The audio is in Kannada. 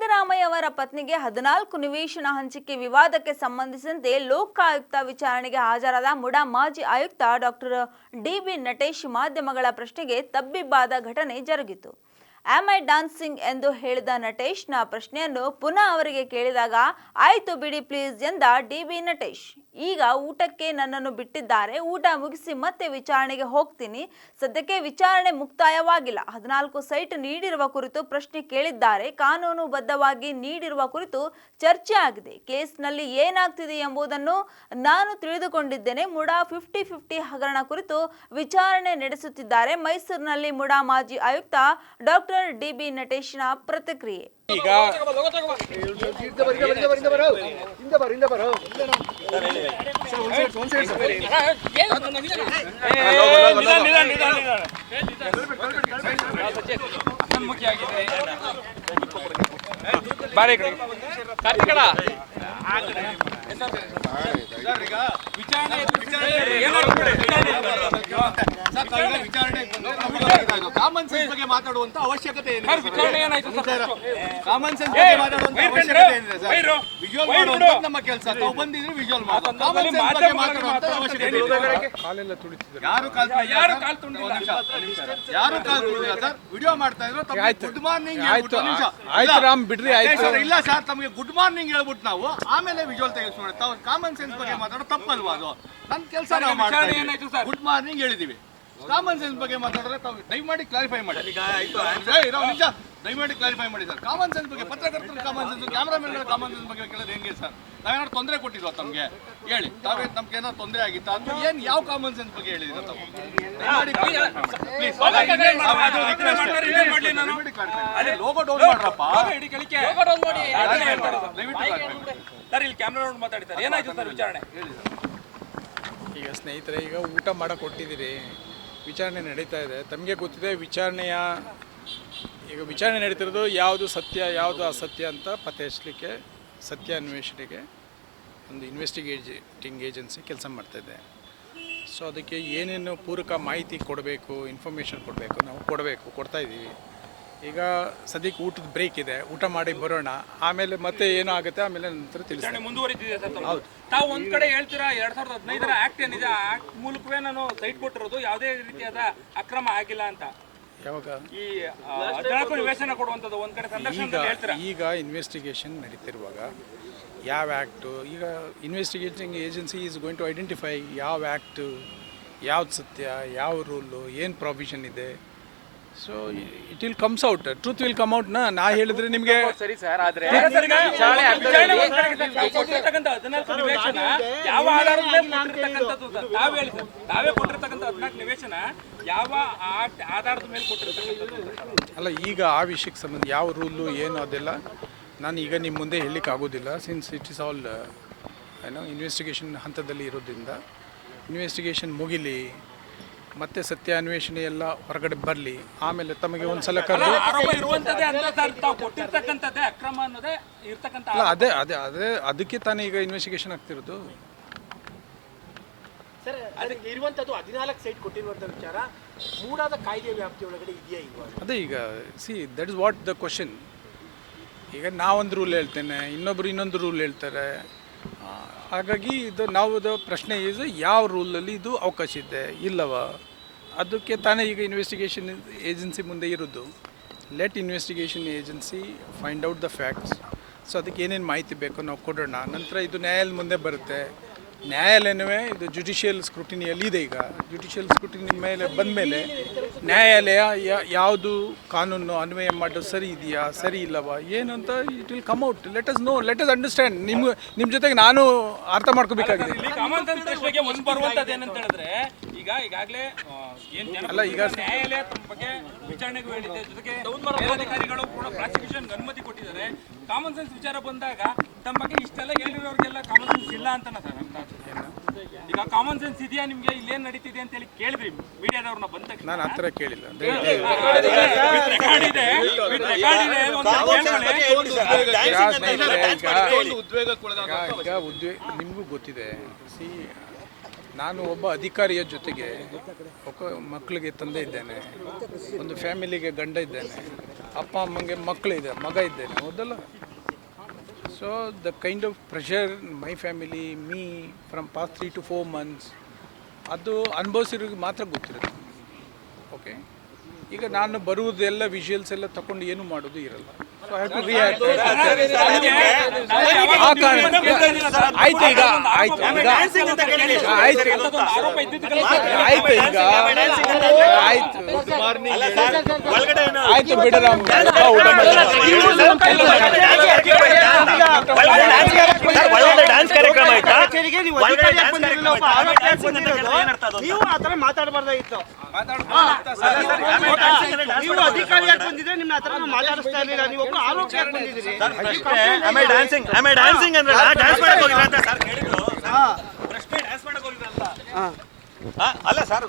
ಸಿದ್ದರಾಮಯ್ಯ ಅವರ ಪತ್ನಿಗೆ 14 ನಿವೇಶನ ಹಂಚಿಕೆ ವಿವಾದಕ್ಕೆ ಸಂಬಂಧಿಸಿದಂತೆ ಲೋಕಾಯುಕ್ತ ವಿಚಾರಣೆಗೆ ಹಾಜರಾದ ಮುಡಾ ಮಾಜಿ ಆಯುಕ್ತ ಡಾಕ್ಟರ್ ಡಿ.ಬಿ. ನಟೇಶ್ ಮಾಧ್ಯಮಗಳ ಪ್ರಶ್ನೆಗೆ ತಬ್ಬಿಬ್ಬಾದ ಘಟನೆ ಜರುಗಿತು. ಆಮ್ ಐ ಡಾನ್ಸಿಂಗ್ ಎಂದು ಹೇಳಿದ ನಟೇಶ್ನ ಪ್ರಶ್ನೆಯನ್ನು ಪುನಃ ಅವರಿಗೆ ಕೇಳಿದಾಗ ಆಯ್ತು ಬಿಡಿ ಪ್ಲೀಸ್ ಎಂದ ಡಿ.ಬಿ. ನಟೇಶ್. ಈಗ ಊಟಕ್ಕೆ ನನ್ನನ್ನು ಬಿಟ್ಟಿದ್ದಾರೆ, ಊಟ ಮುಗಿಸಿ ಮತ್ತೆ ವಿಚಾರಣೆಗೆ ಹೋಗ್ತೀನಿ, ಸದ್ಯಕ್ಕೆ ವಿಚಾರಣೆ ಮುಕ್ತಾಯವಾಗಿಲ್ಲ. 14 ಸೈಟ್ ನೀಡಿರುವ ಕುರಿತು ಪ್ರಶ್ನೆ ಕೇಳಿದ್ದಾರೆ, ಕಾನೂನುಬದ್ಧವಾಗಿ ನೀಡಿರುವ ಕುರಿತು ಚರ್ಚೆ ಆಗಿದೆ. ಕೇಸ್ನಲ್ಲಿ ಏನಾಗ್ತಿದೆ ಎಂಬುದನ್ನು ನಾನು ತಿಳಿದುಕೊಂಡಿದ್ದೇನೆ. ಮುಡಾ 50-50 ಹಗರಣ ಕುರಿತು ವಿಚಾರಣೆ ನಡೆಸುತ್ತಿದ್ದಾರೆ. ಮೈಸೂರಿನಲ್ಲಿ ಮುಡಾ ಮಾಜಿ ಆಯುಕ್ತ ಡಾಕ್ಟರ್ ಡಿ.ಬಿ. ನಟೇಶ್ನ ಪ್ರತಿಕ್ರಿಯೆ. ಈಗ ಕಾಮನ್ ಸೆನ್ಸ್ ಬಗ್ಗೆ ಮಾತಾಡುವಂತ ಅವಶ್ಯಕತೆ ಏನಿದೆ? ಕಾಮನ್ ಸೆನ್ಸ್ ಬಗ್ಗೆ ಮಾತಾಡುವಂತ ಅವಶ್ಯಕತೆ ಏನಿದೆ ಸರ್? ವಿಜುವಲ್ ಮಾಡುವಂತ ನಮ್ಮ ಕೆಲಸ. ತಾವು ಬಂದಿದ್ರೆ ವಿಜುವಲ್ ಮಾಡೋದು. ಕಾಮನ್ ಸೆನ್ಸ್ ಬಗ್ಗೆ ಮಾತಾಡುವಂತ ಅವಶ್ಯಕತೆ ಇದೆ. ಕಾಲೆಲ್ಲ ತುಳಿತಿದ್ದಾರೆ. ಯಾರು ಕಾಲ್ ತುಳಿದಿಲ್ಲ ಸರ್. ವಿಡಿಯೋ ಮಾಡ್ತಾ ಇದ್ರು. ಗುಡ್ ಮಾರ್ನಿಂಗ್ ಆಯ್ತು ರಾಮ್ ಬಿಡ್ರಿ. ಆಯ್ತು ಇಲ್ಲ ಸರ್, ತಮಗೆ ಗುಡ್ ಮಾರ್ನಿಂಗ್ ಹೇಳ್ಬಿಟ್ಟು ನಾವು ಆಮೇಲೆ ವಿಜುವಲ್ ತೆಗೆಸ್ಕೊಂಡು ತಾವು ಕಾಮನ್ ಸೆನ್ಸ್ ಬಗ್ಗೆ ಮಾತಾಡೋ ತಪ್ಪಲ್ವಾ? ಅದು ನನ್ನ ಕೆಲಸ. ನಾವು ಮಾಡ್ತಾ ಗುಡ್ ಮಾರ್ನಿಂಗ್ ಹೇಳಿದೀವಿ. ಕಾಮನ್ ಸೆನ್ಸ್ ಬಗ್ಗೆ ಮಾತಾಡಿದ್ರೆ ತಾವು ದಯಮಾಡಿ ಕ್ಲಾರಿಫೈ ಮಾಡಿ. ನಿಜ ದಯಮಾಡಿ ಕ್ಲಾರಿಫೈ ಮಾಡಿ ಸರ್. ಕಾಮನ್ ಸೆನ್ಸ್ ಬಗ್ಗೆ ಪತ್ರಕರ್ತರು ಕಾಮನ್ ಸೆನ್ಸ್, ಕ್ಯಾಮ್ರಾಮನ್ಗಳ ಕಾಮನ್ ಸೆನ್ಸ್ ಬಗ್ಗೆ ಕೇಳೋದು ಹೆಂಗೆ ಸರ್? ನಾವೇನಾದ್ರು ತೊಂದರೆ ಕೊಟ್ಟಿದ್ವಾ ತಮಗೆ? ಹೇಳಿ, ತಾವೇ ನಮ್ಗೆ ಏನಾದ್ರು ತೊಂದರೆ ಆಗಿತ್ತಾ? ಅದು ಏನು ಯಾವ ಕಾಮನ್ ಸೆನ್ಸ್ ಬಗ್ಗೆ ಹೇಳಿದ್ರೆ ತಾವು ದಯಮಾಡಿ ಲೋಗೋ ಡೌನ್ ಮಾಡ್ರಪ್ಪ. ಈಗ ಸ್ನೇಹಿತರೆ, ಈಗ ಊಟ ಮಾಡಕ್ಕೆ ಕೊಟ್ಟಿದ್ದೀರಿ, ವಿಚಾರಣೆ ನಡೀತಾ ಇದೆ. ತಮಗೆ ಗೊತ್ತಿದೆ ಈಗ ವಿಚಾರಣೆ ನಡೀತಿರೋದು ಯಾವುದು ಸತ್ಯ ಯಾವುದು ಅಸತ್ಯ ಅಂತ ಪತ್ತೆ ಹಚ್ಚಲಿಕ್ಕೆ ಸತ್ಯ ಅನ್ವೇಷಣೆಗೆ ಒಂದು ಇನ್ವೆಸ್ಟಿಗೇಟಿಂಗ್ ಏಜೆನ್ಸಿ ಕೆಲಸ ಮಾಡ್ತಾಯಿದೆ. ಸೊ ಅದಕ್ಕೆ ಏನೇನು ಪೂರಕ ಮಾಹಿತಿ ಕೊಡಬೇಕು, ಇನ್ಫಾರ್ಮೇಷನ್ ಕೊಡಬೇಕು, ನಾವು ಕೊಡ್ತಾಯಿದ್ದೀವಿ. ಈಗ ಸದ್ಯಕ್ಕೆ ಊಟದ ಬ್ರೇಕ್ ಇದೆ, ಊಟ ಮಾಡಿ ಬರೋಣ, ಆಮೇಲೆ ಮತ್ತೆ ಏನೋ ಆಗುತ್ತೆ ಆಮೇಲೆ ನಂತರ ತಿಳಿಸ್ತೀನಿ. ಮುಂದುವರಿದಿದೆ ಸರ್. ಹೌದು, ತಾವು ಒಂದ್ ಕಡೆ ಹೇಳ್ತೀರಾ 2015ರ ಆಕ್ಟ್ ಏನಿದೆ ಆ ಆಕ್ಟ್ ಮೂಲಕವೇ ನಾನು ಸೈಟ್ ಕೊಟ್ಟಿರೋದು, ಯಾವುದೇ ರೀತಿಯಾದ ಅಕ್ರಮ ಆಗಿಲ್ಲ ಅಂತ. ಯಾವಾಗ ಈ 14 ನಿವೇಶನ ಕೊಡುವಂಥದ್ದು ಒಂದ್ ಕಡೆ ಸಂದರ್ಶನ ಹೇಳ್ತೀರಾ? ಈಗ ಇನ್ವೆಸ್ಟಿಗೇಷನ್ ನಡೀತಿರುವಾಗ ಯಾವ ಆ್ಯಕ್ಟು, ಈಗ investigating agency is going to identify ಯಾವ ಆ್ಯಕ್ಟು, ಯಾವ್ದು ಸತ್ಯ, ಯಾವ ರೂಲು, ಏನು ಪ್ರಾವಿಷನ್ ಇದೆ. So it will comes out, truth will come out. ನಾ ಹೇಳಿದ್ರೆ ನಿಮಗೆ ಸರಿ ಸರ್, ಆದ್ರೆ ಯಾವ ಆಧಾರದ ಮೇಲೆ ಕೊಟ್ಟಿರ್ತಕ್ಕಂಥದ್ದು ತಾವು ಹೇಳಿ ಸರ್, ತಾವೇ ಕೊಟ್ಟಿರ್ತಕ್ಕಂಥ 14 ನಿವೇಶನ ಯಾವ ಆಧಾರದ ಮೇಲೆ ಕೊಟ್ಟಿರ್ತಕ್ಕಂಥದ್ದು? ಅಲ್ಲ, ಈಗ ಆ ವಿಷಯಕ್ಕೆ ಸಂಬಂಧ ಯಾವ ರೂಲು ಏನು ಅದೆಲ್ಲ ನಾನು ಈಗ ನಿಮ್ಮ ಮುಂದೆ ಹೇಳಲಿಕ್ಕೆ ಆಗೋದಿಲ್ಲ. Since it is all investigation ಹಂತದಲ್ಲಿ ಇರೋದ್ರಿಂದ ಇನ್ವೆಸ್ಟಿಗೇಷನ್ ಮುಗಿಲಿ, ಮತ್ತೆ ಸತ್ಯ ಅನ್ವೇಷಣೆ ಎಲ್ಲ ಹೊರಗಡೆ ಬರಲಿ, ಆಮೇಲೆ ತಮಗೆ ಒಂದ್ಸಲ ಕರೆದು ಅಲ್ಲ ಅದೇ ಅದಕ್ಕೆ ತಾನೇ ಈಗ ಇನ್ವೆಸ್ಟಿಗೇಷನ್ ಆಗ್ತಿರೋದು. ಸರ್, ಅದಕ್ಕೆ ಇರುವಂತದ್ದು 14 ಸೈಟ್ ಕೊಟ್ಟಿರುವಂತ ವಿಚಾರ ಮೂಡಾದ ಕಾಯ್ದೆ ವ್ಯಾಪ್ತಿಯೊಳಗಡೆ ಇದೆಯಾ ಇಲ್ವಾ? ಅದೇ ಈಗ that is what the question. ಈಗ ನಾವೊಂದು ರೂಲ್ ಹೇಳ್ತೇನೆ, ಇನ್ನೊಬ್ರು ಇನ್ನೊಂದು ರೂಲ್ ಹೇಳ್ತಾರೆ. ಹಾಗಾಗಿ ಇದು ಪ್ರಶ್ನೆ ಈಸ್ ಯಾವ ರೂಲಲ್ಲಿ ಇದು ಅವಕಾಶ ಇದೆ ಇಲ್ಲವ, ಅದಕ್ಕೆ ತಾನೇ ಈಗ ಇನ್ವೆಸ್ಟಿಗೇಷನ್ ಏಜೆನ್ಸಿ ಮುಂದೆ ಇರೋದು. Let investigation agency find out the facts. So ಅದಕ್ಕೆ ಏನೇನು ಮಾಹಿತಿ ಬೇಕೋ ನಾವು ಕೊಡೋಣ. ನಂತರ ಇದು ನ್ಯಾಯಾಲಯದ ಮುಂದೆ ಬರುತ್ತೆ. ನ್ಯಾಯಾಲಯವೇ ಇದು ಜುಡಿಷಿಯಲ್ ಸ್ಕ್ರೂಟಿನಿಯಲ್ಲಿ ಇದೆ. ಈಗ ಜುಡಿಷಿಯಲ್ ಸ್ಕ್ರೂಟಿನಿ ಮೇಲೆ ಬಂದಮೇಲೆ ನ್ಯಾಯಾಲಯ ಯಾವುದು ಕಾನೂನು ಅನ್ವಯ ಮಾಡೋದು ಸರಿ ಇದೆಯಾ ಸರಿ ಇಲ್ಲವಾ ಏನು ಅಂತ it will come out. Let us know, let us understand. ನಿಮ್ಮ ಜೊತೆಗೆ ನಾನು ಅರ್ಥ ಮಾಡ್ಕೋಬೇಕಾಗಿದೆ. ಈಗಾಗಲೇ ಅಲ್ಲ, ಈಗ ನ್ಯಾಯಾಲಯ ತಮ್ಮ ಬಗ್ಗೆ ವಿಚಾರಣೆಗೂ ಹೇಳಿದೆ, ಜೊತೆಗೆ ಅಧಿಕಾರಿಗಳು ಕೂಡ ಪ್ರಾಸಿಕ್ಯೂಷನ್ ಅನುಮತಿ ಕೊಟ್ಟಿದ್ದಾರೆ. ಕಾಮನ್ ಸೆನ್ಸ್ ವಿಚಾರ ಬಂದಾಗ ತಮ್ಮ ಬಗ್ಗೆ ಇಷ್ಟೆಲ್ಲ ಹೇಳಿರೋರಿಗೆಲ್ಲ ಕಾಮನ್ ಸೆನ್ಸ್ ಇಲ್ಲ ಅಂತ ಈಗ ಕಾಮನ್ ಸೆನ್ಸ್ ಇದೆಯಾ ನಿಮ್ಗೆ, ಇಲ್ಲೇನ್ ನಡೀತಿದೆ ಅಂತ ಹೇಳಿ ಕೇಳಿದ್ರಿ ಮೀಡಿಯಾದವ್ರನ್ನ ಬಂದ ತಕ್ಷಣ? ನಾನು ಆ ಥರ ಕೇಳಿಲ್ಲ. ನಿಮಗೂ ಗೊತ್ತಿದೆ. ನಾನು ಒಬ್ಬ ಅಧಿಕಾರಿಯ ಜೊತೆಗೆ ಮಕ್ಕಳಿಗೆ ತಂದೆ ಇದ್ದೇನೆ, ಒಂದು ಫ್ಯಾಮಿಲಿಗೆ ಗಂಡ ಇದ್ದೇನೆ. ಅಪ್ಪ ಅಮ್ಮಂಗೆ ಮಕ್ಕಳಿದೆ, ಮಗ ಇದ್ದೇನೆ, ಹೌದಲ್ಲ? So the kind of pressure my family me from past 3 to 4 months ಅದು ಅನುಭವಿಸಿರೋರಿಗೆ ಮಾತ್ರ ಗೊತ್ತಿರುತ್ತೆ. ಓಕೆ, ಈಗ ನಾನು ಬರುವುದೆಲ್ಲ ವಿಜುವಲ್ಸ್ ಎಲ್ಲ ತಗೊಂಡು ಏನು ಮಾಡೋದು ಇರಲ್ಲ. So I have to react. ಆ ಕಾರಣಕ್ಕೆ ಆಯ್ತು, ಈಗ ಆಯ್ತು, ಈಗ ಆಯ್ತು, ಆಯ್ತು, ಈಗ ಆಯ್ತು, ಆಯ್ತು ಬಿಡರಾಮ್, ಊಟ ಡ್ಯಾನ್ಸ್ ಕಾರ್ಯಕ್ರಮ ಆಯ್ತಾ? ನೀವು ಆತರ ಮಾತಾಡಬಾರ್ದಾಗಿತ್ತು. ನೀವು ಅಧಿಕಾರಿಯಾಗಿ ಬಂದಿದ್ರೆ ನಿಮ್ನ ಆತರ ಮಾತಾಡಿಸ್ತಾ ಇರಲಿಲ್ಲ. ನೀವು ಒಬ್ರು ಆರೋಪಿಯಾಗಿ ಬಂದಿದ್ದೀರಿ. ಡ್ಯಾನ್ಸಿಂಗ್ ಅಂದ್ರೆ ಡ್ಯಾನ್ಸ್ ಮಾಡಕ್ ಹೋಗಿಲ್ಲ ಅಂತ ಸರ್ ಕೇಳಿದ್ರು. ಪ್ರಶ್ನೆ ಡ್ಯಾನ್ಸ್ ಮಾಡಕ್ ಹೋಗಿಲ್ಲ ಅಂತ ಅಲ್ಲ ಸರ್.